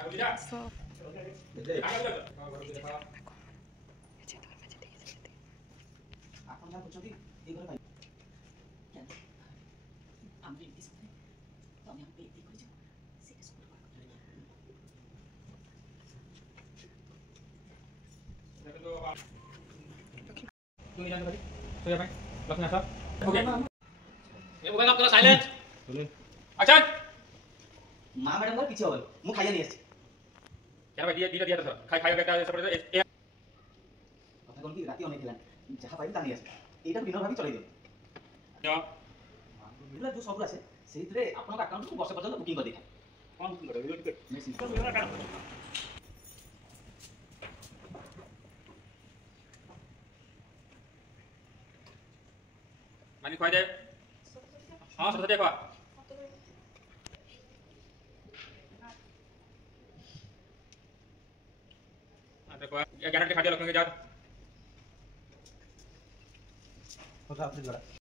So, silent action मां madam को पीछे होल मु खाइया नहीं आछि क्या भाई दिया दिया तो सर खाई खाई बेटा सब ए কথা কোন কি রাতি অনেক হেলান যাহা পাইলে তা নিয়ে আসে এইটা বিনর ভাবি চলাই দিও जो এগুলা যে সবু আছে সেইতরে আপনার অ্যাকাউন্ট কো বর্ষ পর্যন্ত বুকিং করে দেখায় कौन बुकिंग करेगा टिकट মেসেজ मानी खोई दे हां सब देखो देखो गारंटी खा दिया लोगों के यार কথা আপনি জড়া